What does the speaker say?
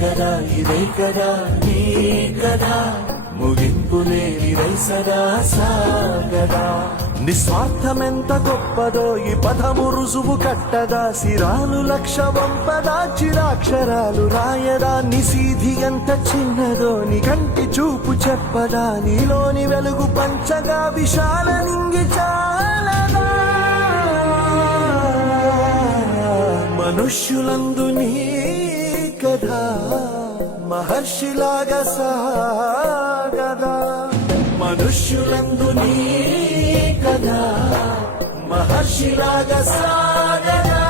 కదా ఇదే కదా నీ కదా ముగింపు లేనిదై సదా సాగదా నిస్వార్థమెంత గొప్పదో ఈ పదము రుజువు కట్టదా సిరాలు లక్ష వంపదా చిరాక్షరాలు రాయదా నిసీధి ఎంత చిన్నదో నీ కంటి చూపు చెప్పదా నీలోని వెలుగు పంచగా విశాల నింగి చాలదా మనుష్యులందు నీ కథ మహర్షిలాగా సాగదా మనుష్యులందు నీ కథ మహర్షిలాగా సాగదా